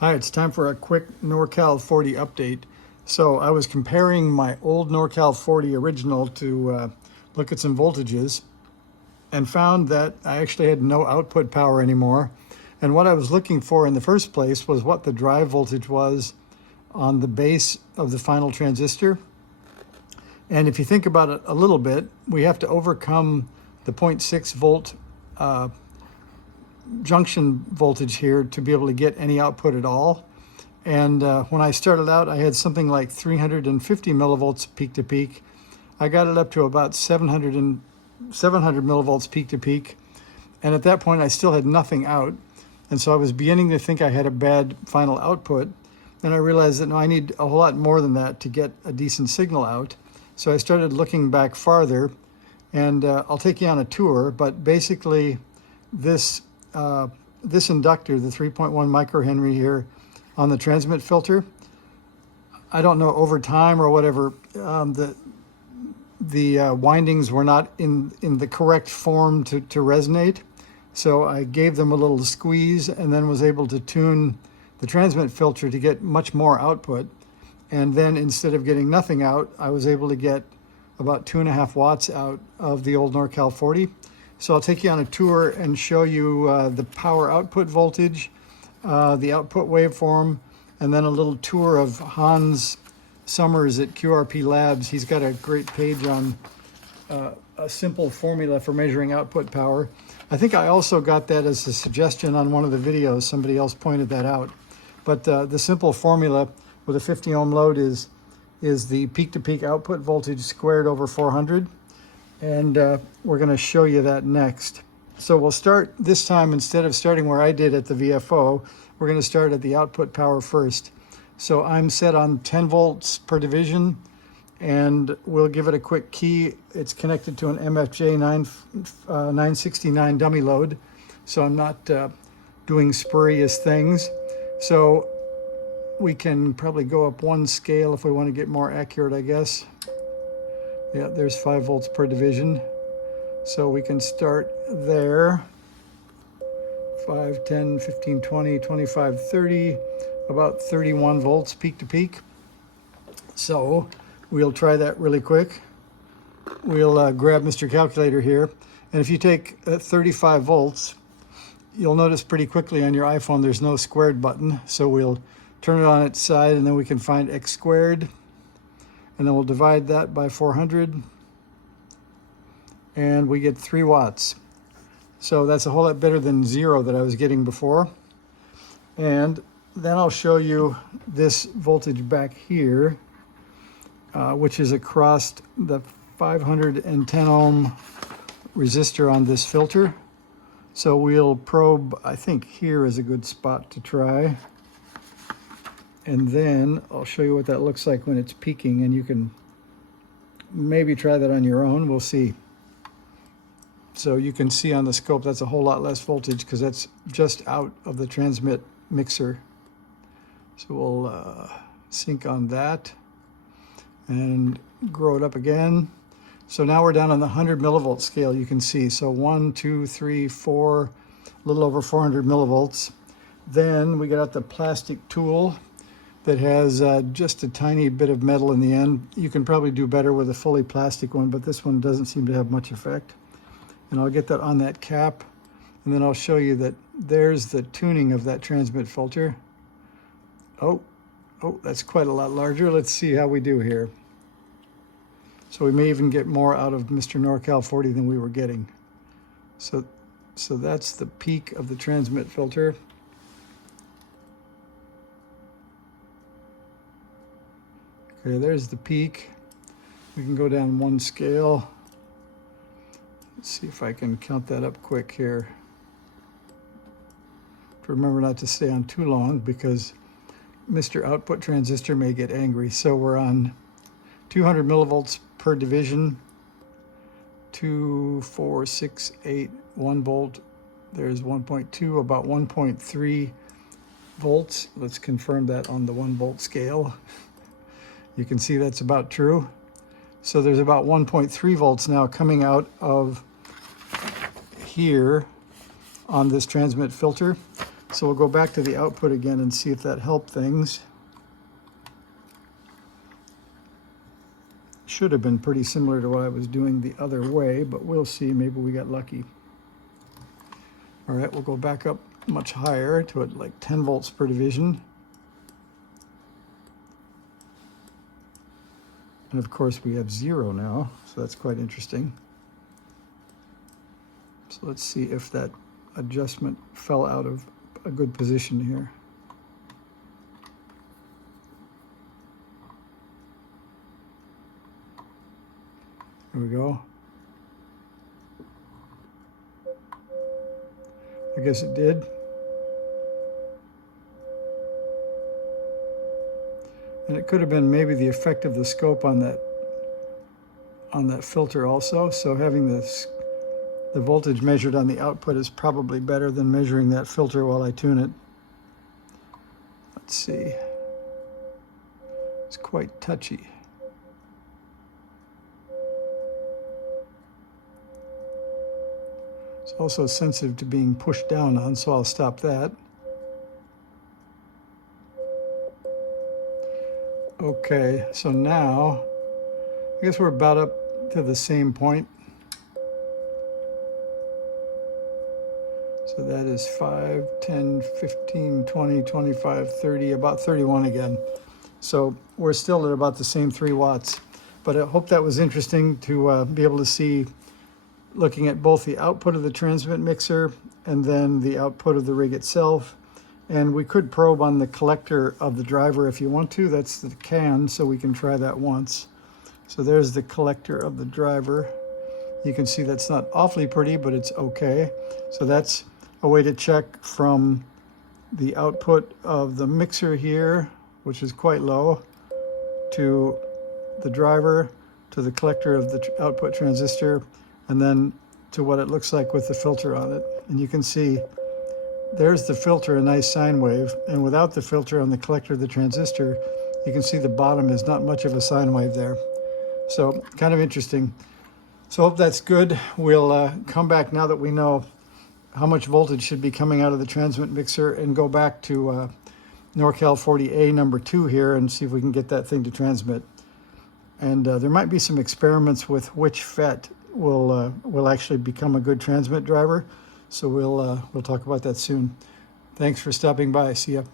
Hi, it's time for a quick NorCal 40 update. So I was comparing my old NorCal 40 original to look at some voltages and found that I actually had no output power anymore. And what I was looking for in the first place was what the drive voltage was on the base of the final transistor. And if you think about it a little bit, we have to overcome the 0.6 volt junction voltage here to be able to get any output at all. And when I started out, I had something like 350 millivolts peak to peak. I got it up to about 700 millivolts peak to peak. And at that point, I still had nothing out. And so I was beginning to think I had a bad final output. And I realized that no, I need a whole lot more than that to get a decent signal out. So I started looking back farther, and I'll take you on a tour, but basically this inductor, the 3.1 microhenry here on the transmit filter, I don't know, over time or whatever, the windings were not in the correct form to resonate. So I gave them a little squeeze and then was able to tune the transmit filter to get much more output. And then instead of getting nothing out, I was able to get about 2.5 watts out of the old NorCal 40. So I'll take you on a tour and show you the power output voltage, the output waveform, and then a little tour of Hans Summers at QRP Labs. He's got a great page on a simple formula for measuring output power. I think I also got that as a suggestion on one of the videos. Somebody else pointed that out. But the simple formula with a 50 ohm load is the peak-to-peak output voltage squared over 400. And we're going to show you that next. So we'll start this time, instead of starting where I did at the VFO, we're going to start at the output power first. So I'm set on 10 volts per division, and we'll give it a quick key. It's connected to an MFJ 969 dummy load, so I'm not doing spurious things. So we can probably go up one scale if we want to get more accurate, I guess. Yeah, there's 5 volts per division. So we can start there. 5, 10, 15, 20, 25, 30, about 31 volts peak to peak. So we'll try that really quick. We'll grab Mr. Calculator here. And if you take 35 volts, you'll notice pretty quickly on your iPhone there's no squared button. So we'll turn it on its side, and then we can find x squared. And then we'll divide that by 400. And we get 3 watts. So that's a whole lot better than 0 that I was getting before. And then I'll show you this voltage back here, which is across the 510 ohm resistor on this filter. So we'll probe, I think here is a good spot to try. And then I'll show you what that looks like when it's peaking, and you can maybe try that on your own. We'll see. So you can see on the scope that's a whole lot less voltage because that's just out of the transmit mixer. So we'll sync on that and grow it up again. So now we're down on the 100 millivolt scale, you can see. So 1, 2, 3, 4, a little over 400 millivolts. Then we get out the plastic tool that has just a tiny bit of metal in the end. You can probably do better with a fully plastic one, but this one doesn't seem to have much effect. And I'll get that on that cap, and then I'll show you that there's the tuning of that transmit filter. Oh, that's quite a lot larger. Let's see how we do here. So we may even get more out of Mr. NorCal 40 than we were getting. So that's the peak of the transmit filter. Okay, there's the peak. We can go down one scale. Let's see if I can count that up quick here. Remember not to stay on too long because Mr. Output Transistor may get angry. So we're on 200 millivolts per division, 2, 4, 6, 8, 1 volt. There's 1.2, about 1.3 volts. Let's confirm that on the 1 volt scale. You can see that's about true. So there's about 1.3 volts now coming out of here on this transmit filter. So we'll go back to the output again and see if that helped things. Should have been pretty similar to what I was doing the other way, but we'll see. Maybe we got lucky. All right, we'll go back up much higher to it, like 10 volts per division. And of course we have 0 now, so that's quite interesting. So let's see if that adjustment fell out of a good position here. There we go. I guess it did. And it could have been maybe the effect of the scope on that filter also. So having the voltage measured on the output is probably better than measuring that filter while I tune it. Let's see. It's quite touchy. It's also sensitive to being pushed down on, so I'll stop that. Okay, so now I guess we're about up to the same point. So that is 5, 10, 15, 20, 25, 30, about 31 again. So we're still at about the same 3 watts. But I hope that was interesting to be able to see, looking at both the output of the transmit mixer and then the output of the rig itself. And we could probe on the collector of the driver if you want to. That's the can, so we can try that once. So there's the collector of the driver. You can see that's not awfully pretty, but it's okay. So that's a way to check from the output of the mixer here, which is quite low, to the driver, to the collector of the output transistor, and then to what it looks like with the filter on it. And you can see there's the filter, a nice sine wave, and without the filter on the collector of the transistor, you can see the bottom is not much of a sine wave there. So kind of interesting. So hope that's good. We'll come back now that we know how much voltage should be coming out of the transmit mixer and go back to NorCal 40A number 2 here and see if we can get that thing to transmit. And there might be some experiments with which FET will actually become a good transmit driver. So we'll talk about that soon. Thanks for stopping by. See ya.